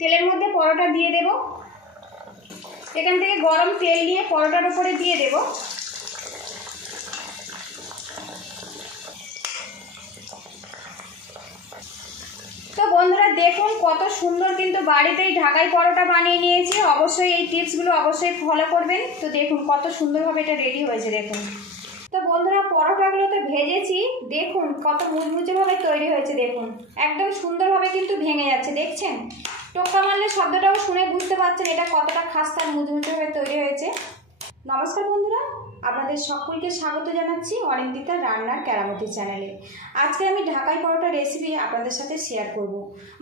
তেলের মধ্যে পরোটা দিয়ে দেব। এখান থেকে গরম তেল নিয়ে পরোটার উপরে দিয়ে দেব। তো বন্ধুরা দেখুন কত সুন্দর কিন্তু বাড়িতেই ঢাকাই পরোটা বানিয়ে নিয়েছি। অবশ্যই এই টিপসগুলো অবশ্যই ফলো করবেন। তো দেখুন কত সুন্দরভাবে এটা রেডি হয়েছে দেখুন। তো বন্ধুরা পরোটাগুলো তো ভেজেছি, দেখুন কত মুচমুচেভাবে তৈরি হয়েছে দেখুন। একদম সুন্দরভাবে কিন্তু ভেঙে যাচ্ছে, দেখছেন? টোকা মারলে শব্দটাও শুনে বুঝতে পারছেন এটা কতটা খাস্তা মুচমুচেভাবে তৈরি হয়েছে। নমস্কার বন্ধুরা, আপনাদের সকলকে স্বাগত জানাচ্ছি অনিন্দিতা রান্নার কেরামতি চ্যানেলে। আজকে আমি ঢাকাই পরোটা রেসিপি আপনাদের সাথে শেয়ার করব।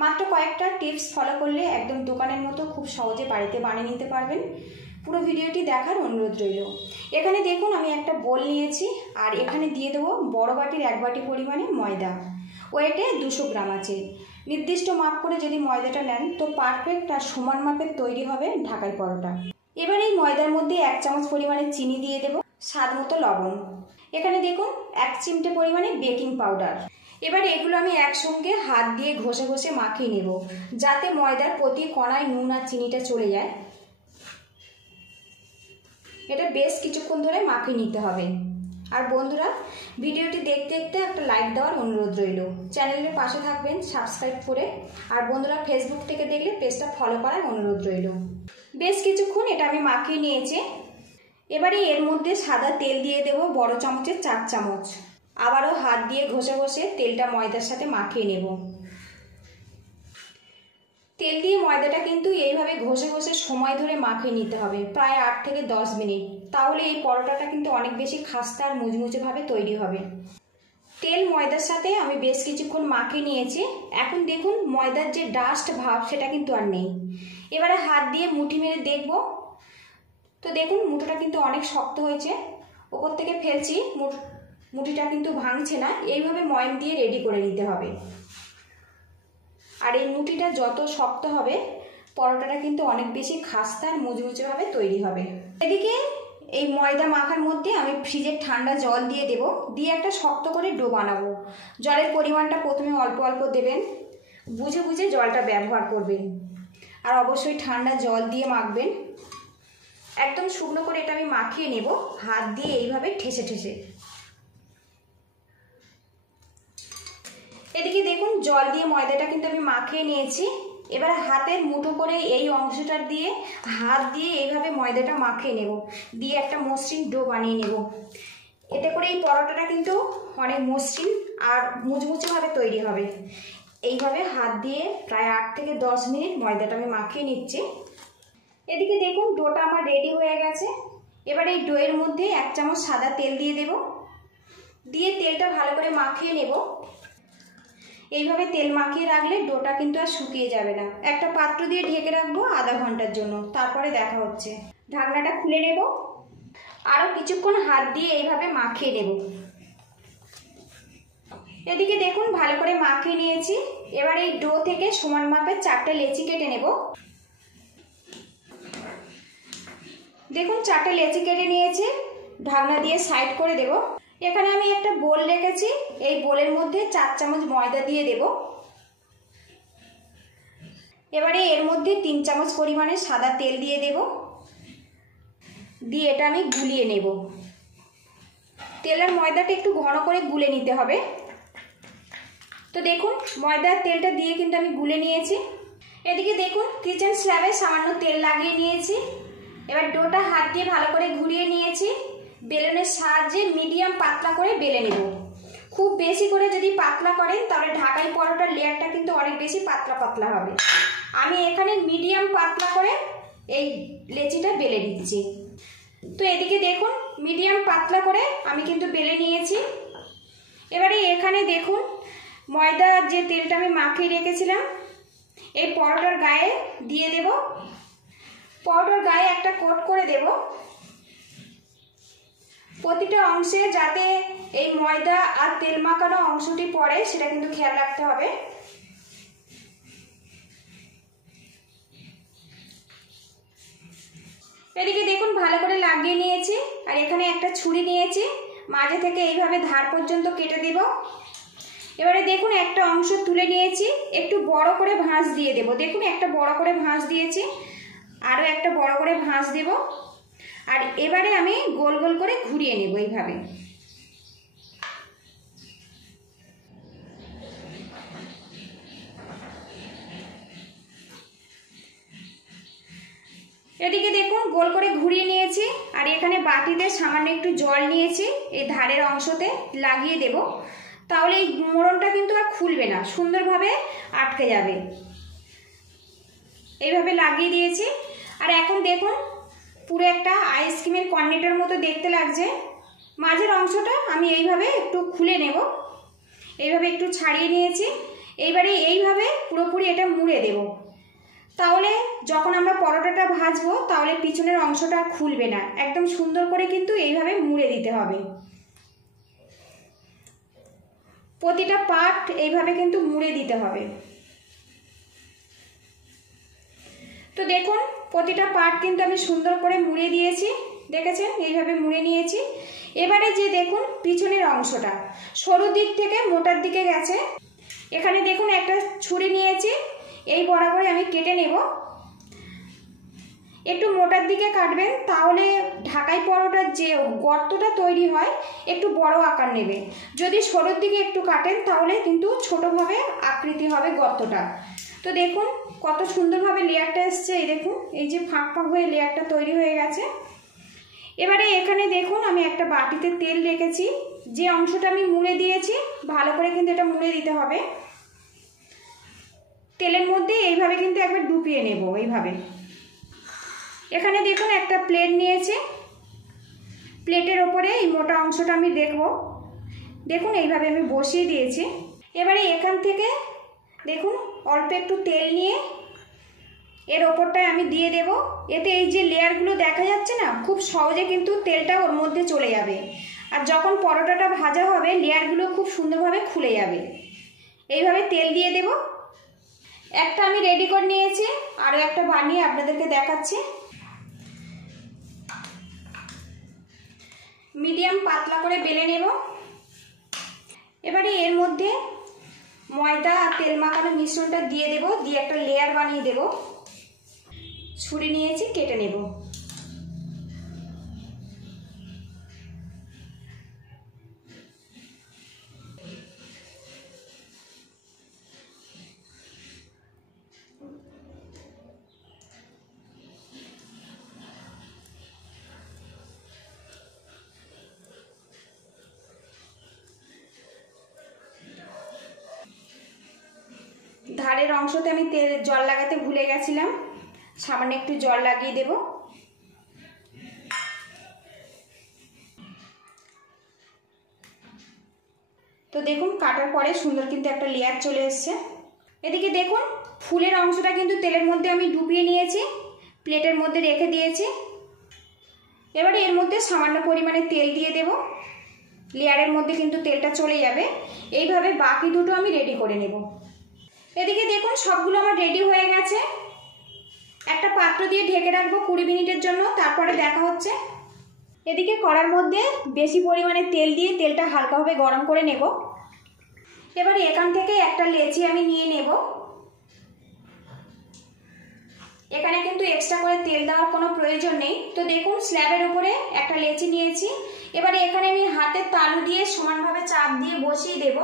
মাত্র কয়েকটা টিপস ফলো করলে একদম দোকানের মতো খুব সহজে বাড়িতে বানিয়ে নিতে পারবেন। পুরো ভিডিওটি দেখার অনুরোধ রইল। এখানে দেখুন আমি একটা বোল নিয়েছি, আর এখানে দিয়ে দেবো বড় বাটির 1 বাটি পরিমাণে ময়দা। ওয়েটে 200 গ্রাম আছে। নির্দিষ্ট মাপ করে যদি ময়দাটা নেন তো পারফেক্ট আর সমান মাপের তৈরি হবে ঢাকাই পরোটা। এবার এই ময়দার মধ্যে 1 চামচ পরিমাণে চিনি দিয়ে দেব, স্বাদ মতো লবণ। এখানে দেখুন 1 চিমটে পরিমাণে বেকিং পাউডার। এবার এগুলো আমি একসঙ্গে হাত দিয়ে ঘষে ঘষে মাখিয়ে নেব, যাতে ময়দার প্রতি কণায় নুন আর চিনিটা চলে যায়। এটা বেশ কিছুক্ষণ ধরে মাখিয়ে নিতে হবে। আর বন্ধুরা ভিডিওটি দেখতে দেখতে একটা লাইক দেওয়ার অনুরোধ রইল। চ্যানেলের পাশে থাকবেন সাবস্ক্রাইব করে। আর বন্ধুরা ফেসবুক থেকে দেখলে পেজটা ফলো করার অনুরোধ রইল। বেশ কিছুক্ষণ এটা আমি মাখিয়ে নিয়েছি। এবারে এর মধ্যে সাদা তেল দিয়ে দেব বড় চামচের 4 চামচ। আবারও হাত দিয়ে ঘষে ঘষে তেলটা ময়দার সাথে মাখিয়ে নেব। তেল দিয়ে ময়দাটা কিন্তু এইভাবে ঘষে ঘষে সময় ধরে মাখিয়ে নিতে হবে, প্রায় 8 থেকে 10 মিনিট। তাহলে এই পরোটাটা কিন্তু অনেক বেশি খাস্তা আর মুচমুচেভাবে তৈরি হবে। তেল ময়দার সাথে আমি বেশ কিছুক্ষণ মাখিয়ে নিয়েছি। এখন দেখুন ময়দার যে ডাস্ট ভাব সেটা কিন্তু আর নেই। এবারে হাত দিয়ে মুঠি মেরে দেখব। তো দেখুন মুঠিটা কিন্তু অনেক শক্ত হয়েছে। ওপর থেকে ফেলছি, মুঠিটা কিন্তু ভাঙছে না। এইভাবে ময়াম দিয়ে রেডি করে নিতে হবে। আর এই মুঠিটা যত শক্ত হবে পরোটাটা কিন্তু অনেক বেশি খাস্তা আর মুচমুচেভাবে তৈরি হবে। এদিকে এই ময়দা মাখার মধ্যে আমি ফ্রিজের ঠান্ডা জল দিয়ে দেব, দিয়ে একটা শক্ত করে ডো বানাবো। জলের পরিমাণটা প্রথমে অল্প অল্প দেবেন, বুঝে বুঝে জলটা ব্যবহার করবেন। আর অবশ্যই ঠান্ডা জল দিয়ে মাখবেন। একদম শুকনো করে এটা আমি মাখিয়ে নেব হাত দিয়ে এইভাবে ঠেসে ঠেসে। এদিকে দেখুন জল দিয়ে ময়দাটা কিন্তু আমি মাখিয়ে নিয়েছি। এবার হাতের মুঠো করে এই অংশটা দিয়ে হাত দিয়ে এইভাবে ময়দাটা মাখিয়ে নেব, দিয়ে একটা মসৃণ ডো বানিয়ে নেব। এতে করে এই পরোটাটা কিন্তু অনেক মসৃণ আর মুচমুচেভাবে তৈরি হবে। এইভাবে হাত দিয়ে প্রায় 8 থেকে 10 মিনিট ময়দাটা আমি মাখিয়ে নিচ্ছি। এদিকে দেখুন ডোটা আমার রেডি হয়ে গেছে। এবার এই ডোয়ের মধ্যে 1 চামচ সাদা তেল দিয়ে দেব, দিয়ে তেলটা ভালো করে মাখিয়ে নেব। এইভাবে তেল মাখিয়ে রাখলে ডোটা কিন্তু আর শুকিয়ে যাবে না। একটা পাত্র দিয়ে ঢেকে রাখবো আধা ঘন্টার জন্য, তারপরে দেখা হচ্ছে। ঢাকনাটা খুলে নেব, আরও কিছুক্ষণ হাত দিয়ে এইভাবে মাখিয়ে নেব। এদিকে দেখুন ভালো করে মাখিয়ে নিয়েছি। এবার এই ডো থেকে সমান মাপের 4টে লেচি কেটে নেব। দেখুন 4টে লেচি কেটে নিয়েছি, ঢাকনা দিয়ে সাইড করে দেব। এখানে আমি একটা বোল রেখেছি, এই বোলের মধ্যে 4 চামচ ময়দা দিয়ে দেব। এবারে এর মধ্যে 3 চামচ পরিমাণে সাদা তেল দিয়ে দেব, দিয়ে এটা আমি গুলিয়ে নেব। তেলের ময়দাটা একটু ঘন করে গুলে নিতে হবে। তো দেখুন ময়দার তেলটা দিয়ে কিন্তু আমি গুলে নিয়েছি। এদিকে দেখুন কিচেন স্ল্যাবে সামান্য তেল লাগিয়ে নিয়েছি। এবার ডোটা হাত দিয়ে ভালো করে ঘুরিয়ে নিয়েছি। বেলনের সাহায্যে মিডিয়াম পাতলা করে বেলে নেব। খুব বেশি করে যদি পাতলা করেন তাহলে ঢাকাই পরোটার লেয়ারটা কিন্তু অনেক বেশি পাতলা পাতলা হবে। আমি এখানে মিডিয়াম পাতলা করে এই লেচিটা বেলে দিচ্ছি। তো এদিকে দেখুন মিডিয়াম পাতলা করে আমি কিন্তু বেলে নিয়েছি। এবারে এখানে দেখুন ময়দার যে তেলটা আমি মাখিয়ে রেখেছিলাম এই পরোটার গায়ে দিয়ে দেব। পরোটার গায়ে একটা কোট করে দেব। প্রতিটা অংশে যাতে এই ময়দা আর তেল মাখানো অংশটি পড়ে সেটা কিন্তু খেয়াল রাখতে হবে। এদিকে দেখুন ভালো করে লাগিয়ে নিয়েছি। আর এখানে একটা ছুরি নিয়েছি, মাঝে থেকে এইভাবে ধার পর্যন্ত কেটে দেব। এবারে দেখুন একটা অংশ তুলে নিয়েছি, একটু বড় করে ভাঁজ দিয়ে দেব। দেখুন একটা বড় করে ভাঁজ দিয়েছি, আরও একটা বড় করে ভাঁজ দেব। আর এবারে আমি গোল গোল করে ঘুরিয়ে নেব এইভাবে। এদিকে দেখুন গোল করে ঘুরিয়ে নিয়েছি, আর এখানে বাটিতে সামান্য একটু জল নিয়েছি, এই ধারের অংশতে লাগিয়ে দেব। তাহলে এই মোড়নটা কিন্তু আর খুলবে না, সুন্দরভাবে আটকে যাবে। এইভাবে লাগিয়ে দিয়েছি। আর এখন দেখুন পুরো একটা আইসক্রিমের কর্নেটের মতো দেখতে লাগছে। মাঝের অংশটা আমি এইভাবে একটু খুলে নেব, এইভাবে একটু ছাড়িয়ে নিয়েছি। এইবারে এইভাবে পুরোপুরি এটা মুড়ে দেব। তাহলে যখন আমরা পরোটাটা ভাজবো তাহলে পিছনের অংশটা খুলবে না, একদম সুন্দর করে কিন্তু এইভাবে মুড়ে দিতে হবে। প্রতিটা পার্ট এইভাবে কিন্তু মুড়ে দিতে হবে। তো দেখুন প্রতিটা পার্ট কিন্তু আমি সুন্দর করে মুড়ে দিয়েছি, দেখেছেন এইভাবে মুড়ে নিয়েছি। এবারে যে দেখুন পিছনের অংশটা সরু দিক থেকে মোটার দিকে গেছে, এখানে দেখুন একটা ছুরি নিয়েছি, এই বরাবর আমি কেটে নেব। একটু মোটার দিকে কাটবেন, তাহলে ঢাকাই পরোটার যে গর্তটা তৈরি হয় একটু বড় আকার নেবে। যদি সরুর দিকে একটু কাটেন তাহলে কিন্তু ছোটোভাবে আকৃতি হবে গর্তটা। তো দেখুন কত সুন্দরভাবে লেয়ারটা এসছে, এই দেখুন এই যে ফাঁক ফাঁক হয়ে লেয়ারটা তৈরি হয়ে গেছে। এবারে এখানে দেখুন আমি একটা বাটিতে তেল রেখেছি, যে অংশটা আমি মুড়ে দিয়েছি ভালো করে কিন্তু এটা মুড়ে দিতে হবে। তেলের মধ্যে এইভাবে কিন্তু একবার ডুবিয়ে নেব এইভাবে। এখানে দেখুন একটা প্লেট নিয়েছি, প্লেটের ওপরে এই মোটা অংশটা আমি দেখুন এইভাবে আমি বসিয়ে দিয়েছি। এবারে এখান থেকে দেখুন অল্প একটু তেল নিয়ে এর ওপরটায় আমি দিয়ে দেব। এতে এই যে লেয়ারগুলো দেখা যাচ্ছে না, খুব সহজে কিন্তু তেলটা ওর মধ্যে চলে যাবে। আর যখন পরোটাটা ভাজা হবে লেয়ারগুলো খুব সুন্দরভাবে খুলে যাবে। এইভাবে তেল দিয়ে দেব। একটা আমি রেডি করে নিয়েছি, আরও একটা বানিয়ে আপনাদেরকে দেখাচ্ছি। মিডিয়াম পাতলা করে বেলে নেব। এবারে এর মধ্যে ময়দা আর তেল মাখানো মিশ্রণটা দিয়ে দেব, দিয়ে একটা লেয়ার বানিয়ে দেব। ছুরি নিয়েছি, কেটে নেব। ধারের অংশতে আমি জল লাগাতে ভুলে গেছিলাম, সামান্য একটু জল লাগিয়ে দেব। তো দেখুন কাটার পরে সুন্দর কিন্তু একটা লেয়ার চলে এসছে। এদিকে দেখুন ফুলের অংশটা কিন্তু তেলের মধ্যে আমি ডুবিয়ে নিয়েছি, প্লেটের মধ্যে রেখে দিয়েছি। এবারে এর মধ্যে সামান্য পরিমাণে তেল দিয়ে দেব, লেয়ারের মধ্যে কিন্তু তেলটা চলে যাবে। এইভাবে বাকি দুটো আমি রেডি করে নেব। এদিকে দেখুন সবগুলো আমার রেডি হয়ে গেছে। একটা পাত্র দিয়ে ঢেকে রাখবো 20 মিনিটের জন্য, তারপরে দেখা হচ্ছে। এদিকে কড়ার মধ্যে বেশি পরিমাণে তেল দিয়ে তেলটা হালকাভাবে গরম করে নেব। এবারে এখান থেকে একটা লেচি আমি নিয়ে নেব। এখানে কিন্তু এক্সট্রা করে তেল দেওয়ার কোনো প্রয়োজন নেই। তো দেখুন স্ল্যাবের উপরে একটা লেচি নিয়েছি। এবারে এখানে আমি হাতের তালু দিয়ে সমানভাবে চাপ দিয়ে বসিয়ে দেব।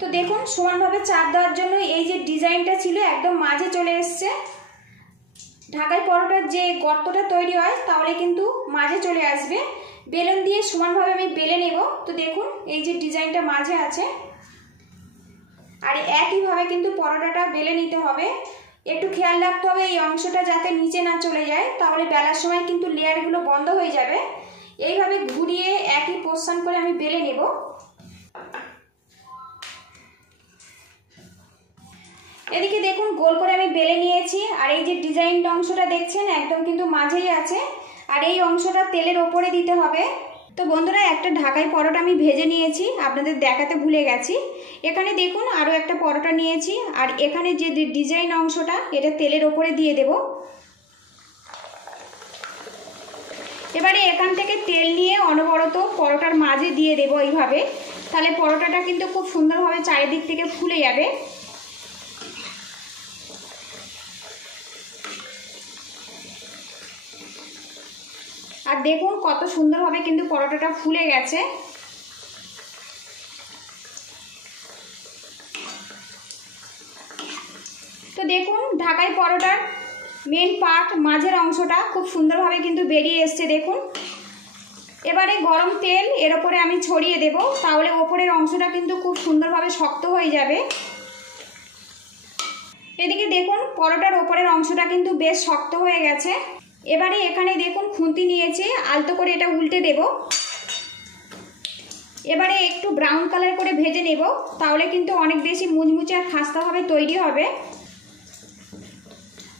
তো দেখুন সমানভাবে চাপ দেওয়ার জন্য এই যে ডিজাইনটা ছিল একদম মাঝে চলে এসছে। ঢাকাই পরোটার যে গর্তটা তৈরি হয় তাহলে কিন্তু মাঝে চলে আসবে। বেলুন দিয়ে সমানভাবে আমি বেলে নেব। তো দেখুন এই যে ডিজাইনটা মাঝে আছে, আর একইভাবে কিন্তু পরোটাটা বেলে নিতে হবে। একটু খেয়াল রাখতে হবে এই অংশটা যাতে নিচে না চলে যায়, তাহলে বেলার সময় কিন্তু লেয়ারগুলো বন্ধ হয়ে যাবে। এইভাবে ঘুরিয়ে একই পোজিশন করে আমি বেলে নেব। এদিকে দেখুন গোল করে আমি বেলে নিয়েছি, আর এই যে ডিজাইন অংশটা দেখছেন একদম কিন্তু মাঝেই আছে, আর এই অংশটা তেলের ওপরে দিতে হবে। তো বন্ধুরা একটা ঢাকাই পরোটা আমি ভেজে নিয়েছি, আপনাদের দেখাতে ভুলে গেছি। এখানে দেখুন আরও একটা পরোটা নিয়েছি, আর এখানে যে ডিজাইন অংশটা এটা তেলের ওপরে দিয়ে দেব। এবারে এখান থেকে তেল নিয়ে অনবরত পরোটার মাঝে দিয়ে দেব এইভাবে। তাহলে পরোটাটা কিন্তু খুব সুন্দরভাবে চারিদিক থেকে ফুলে যাবে। আর দেখুন কত সুন্দরভাবে কিন্তু পরোটাটা ফুলে গেছে। তো দেখুন ঢাকাই পরোটার মেন পার্ট মাঝের অংশটা খুব সুন্দরভাবে কিন্তু বেরিয়ে এসছে দেখুন। এবারে গরম তেল এর ওপরে আমি ছড়িয়ে দেব, তাহলে ওপরের অংশটা কিন্তু খুব সুন্দরভাবে শক্ত হয়ে যাবে। এদিকে দেখুন পরোটার ওপরের অংশটা কিন্তু বেশ শক্ত হয়ে গেছে। এবারে এখানে দেখুন খুন্তি নিয়েছি, আলতো করে এটা উল্টে দেব। এবারে একটু ব্রাউন কালার করে ভেজে নেব, তাহলে কিন্তু অনেক বেশি মুচমুচে আর খাস্তাভাবে তৈরি হবে।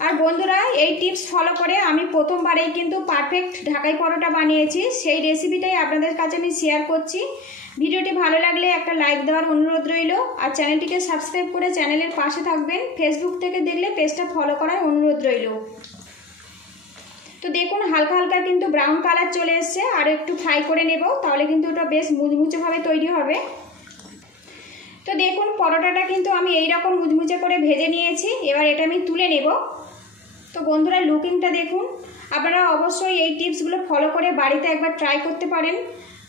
আর বন্ধুরা এই টিপস ফলো করে আমি প্রথমবারেই কিন্তু পারফেক্ট ঢাকাই পরোটা বানিয়েছি, সেই রেসিপিটাই আপনাদের কাছে আমি শেয়ার করছি। ভিডিওটি ভালো লাগলে একটা লাইক দেওয়ার অনুরোধ রইল, আর চ্যানেলটিকে সাবস্ক্রাইব করে চ্যানেলের পাশে থাকবেন। ফেসবুক থেকে দেখলে পেজটা ফলো করার অনুরোধ রইল। তো দেখুন হালকা হালকা কিন্তু ব্রাউন কালার চলে এসছে, আর একটু ফ্রাই করে নেব, তাহলে কিন্তু ওটা বেশ মুচমুচেভাবে তৈরি হবে। তো দেখুন পরোটাটা কিন্তু আমি এইরকম মুচমুচে করে ভেজে নিয়েছি, এবার এটা আমি তুলে নেব। তো বন্ধুরা লুকিংটা দেখুন, আপনারা অবশ্যই এই টিপসগুলো ফলো করে বাড়িতে একবার ট্রাই করতে পারেন।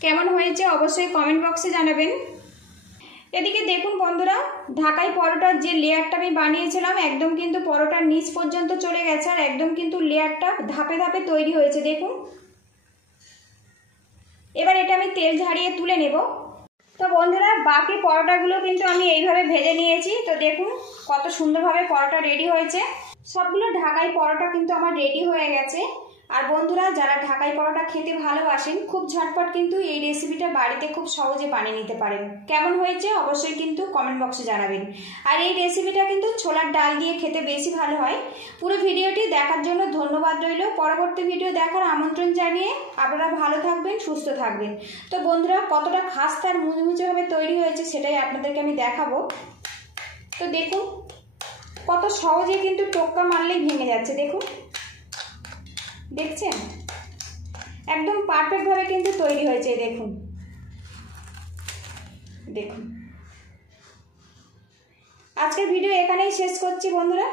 কেমন হয়েছে অবশ্যই কমেন্ট বক্সে জানাবেন। এদিকে দেখুন বন্ধুরা ঢাকাই পরোটার যে লেয়ারটা আমি বানিয়েছিলাম একদম কিন্তু পরোটার নিচ পর্যন্ত চলে গেছে, আর একদম কিন্তু লেয়ারটা ধাপে ধাপে তৈরি হয়েছে দেখুন। এবার এটা আমি তেল ঝাড়িয়ে তুলে নেব। তো বন্ধুরা বাকি পরোটাগুলো কিন্তু আমি এইভাবে ভেজে নিয়েছি। তো দেখুন কত সুন্দরভাবে পরোটা রেডি হয়েছে। সবগুলো ঢাকাই পরোটা কিন্তু আমার রেডি হয়ে গেছে। আর বন্ধুরা যারা ঢাকাই পরোটা খেতে ভালোবাসেন খুব ঝটপট কিন্তু এই রেসিপিটা বাড়িতে খুব সহজে বানিয়ে নিতে পারেন। কেমন হয়েছে অবশ্যই কিন্তু কমেন্ট বক্সে জানাবেন। আর এই রেসিপিটা কিন্তু ছোলার ডাল দিয়ে খেতে বেশি ভালো হয়। পুরো ভিডিওটি দেখার জন্য ধন্যবাদ রইল। পরবর্তী ভিডিও দেখার আমন্ত্রণ জানিয়ে আপনারা ভালো থাকবেন, সুস্থ থাকবেন। তো বন্ধুরা কতটা খাস্তা আর মুচমুচেভাবে তৈরি হয়েছে সেটাই আপনাদেরকে আমি দেখাবো। তো দেখুন কত সহজে কিন্তু টোক্কা মারলেই ভেঙে যাচ্ছে দেখুন, দেখছেন একদম পারফেক্টভাবে কিন্তু তৈরি হয়েছে দেখুন। দেখুন আজকের ভিডিও এখানেই শেষ করছি বন্ধুরা।